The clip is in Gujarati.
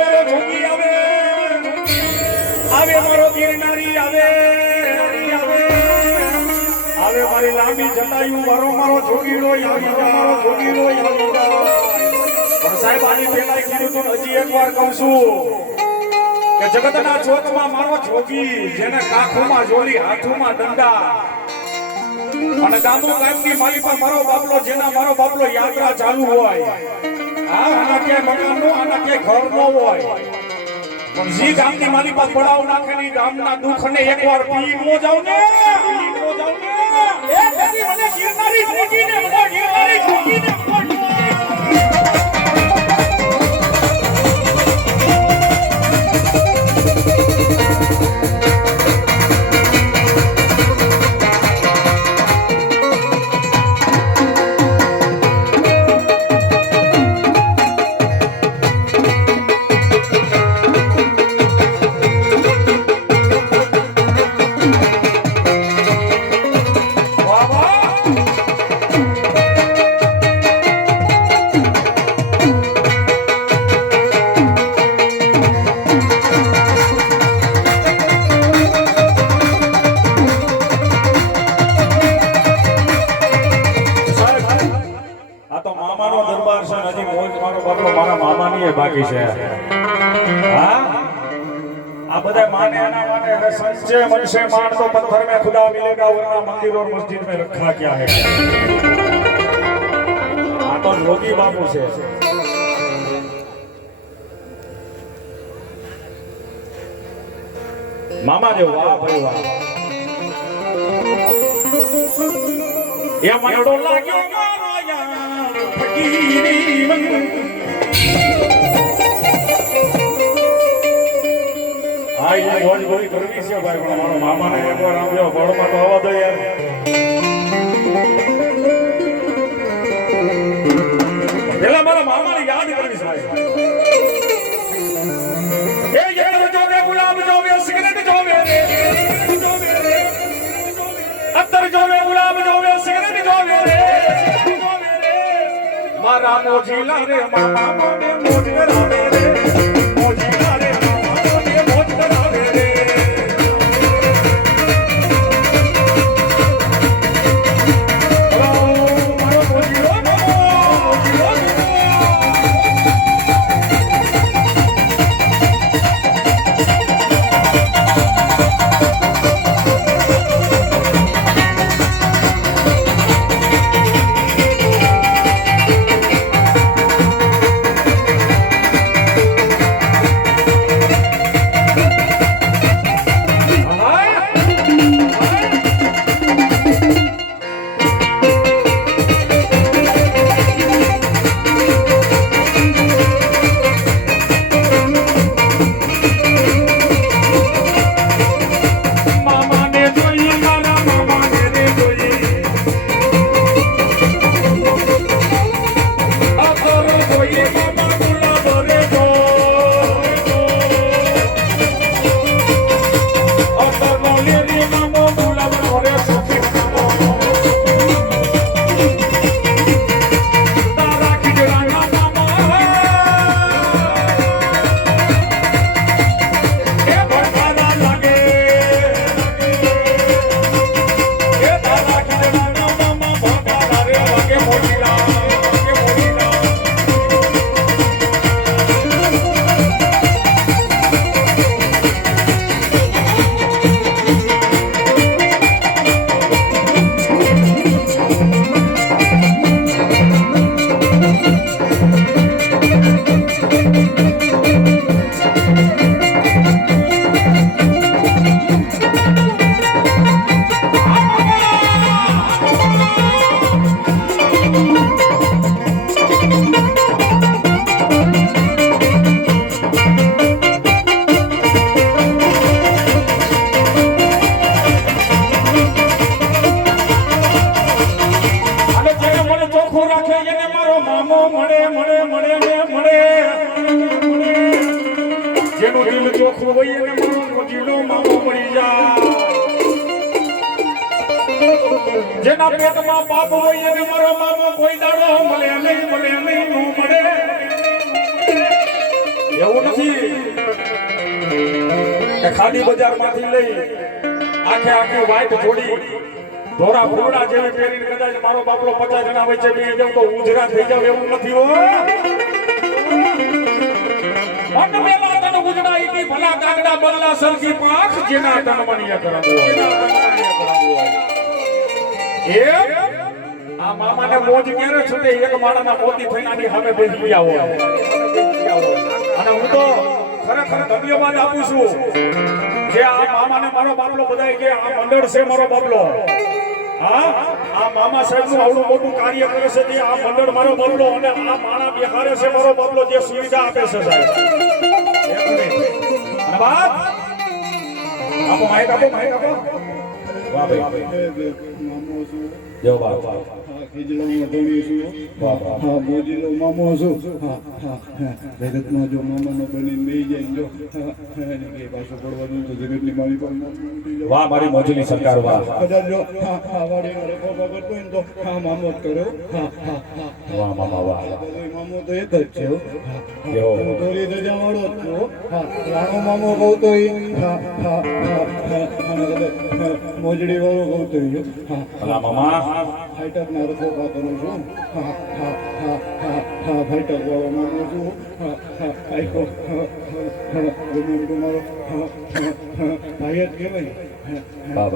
મારો જોગી આવે. આવે મારો ગિરનારી હજી એકવાર કહું છું કે જગતના ચોકમાં મારો જોગી જેને કાખોમાં જોલી હાથોમાં દંડા. અને દામુ કામની માલી પર મારો બાપલો, જેના મારો બાપલો યાત્રા ચાલુ હોય. હા આના ક્યાંય મકાન નો ઘર નો હોય. પણ જી ગામની મારી પાસે પડાવ નાખે ની ગામના દુઃખ ને એકવાર પી નો જાવ ને પી જાવ ને એ તેથી મને ગિરનારી જોગીને મને વર્ષ હજી મોજ મારો બાપો મારા મામાની બાકી છે. આ બધા માને આના માટે સંચય મનુષ્ય માન તો પથ્થર મેં ખુદા મિલેગા વરના મંદિર ઓર મસ્જિદ મેં રખા ક્યા હે? આ તો યોગી બાપુ છે. મામા જેવું વાહ ભાઈ વાહ. એ મને લાગ્યો મોજ ભરી કરવી છે ભાઈ મારો મામાને એકવાર જો આવવા દો યાર મારા મામાને યાદ કરવી ભાઈ. એ યાર ગુલાબ જોવે રે સિગરેટ જોવે રે અત્તર જોવે ગુલાબ જોવે સિગરેટ રે મારા મોજીલા રે મામા મોને મોજ જેનું દિલ ચોખ્ખું હોય એને મારો મોજીલો મામો મળી જાય. જેના પેટમાં પાપ હોય એને મારો મામો કોઈ દાડો મળે નહીં મળે નહીં, નો મળે. એવું નથી. ખાદી બજારમાંથી લઈ આખે આખી વાઈટ જોડી ધોરા ફૂલડા જેવી પહેરીને કદાચ મારો બાપલો પચાસ જણા વચ્ચે બેસી જાઉં તો ઉજરા થઈ જાવ એવું નથી હો. મેલા ઈટી ભલા કાગડા બલ્લા સરખી પાંખ જેના તનમણીય કરંગો એ આ મામાને મોજ ક્યારે છૂટે એક માળાના મોતી થઈને આની સામે બેસી હોય. અને હું તો ખરેખર ધન્યવાદ આપું છું જે આ મામાને મારો બાપલો બધાય કે આ મંડળ છે મારો બાપલો હા? આ મામા સાહેબનું આવડું મોટું કાર્ય કરે છે તે આ મંડળ મારો બાપલો અને આ માણા બિહારે છે મારો બાપલો જે સુવિધા આપે છે સાહેબ. બાપ! આપો માઈક આપો માઈક આપો. વાહ ભાઈ. મામો છું બાપ વાહ. હા છું મામો છું જગતમાં જો મામાનો બની બેહી જાય જો કે પાછું પડવાનું તો જગતની મારી પાસે મામો વાહ મારી મોજની સરકાર વાહ. કદાચ જો હા હા વાડીમાં રખોપા કરતો હોય તો હા મામો જ કર્યો હા હા હા. વાહ મામો તો એક જ છે. હું. ધોરી ધજા વાળો જ હા. રાણો મામો કહું તો હા, મોજડી વાળો કહું તો હા. ભલા મામા. ફાઈટર ના રખોપા કરું છું હા હા હા હા હા ફાઈટર વાળો મામો છું હા. હા આઈકો હા હા હા ગમે એટલું મારો હા હા હા ભાઈ જ કહેવાય. હા,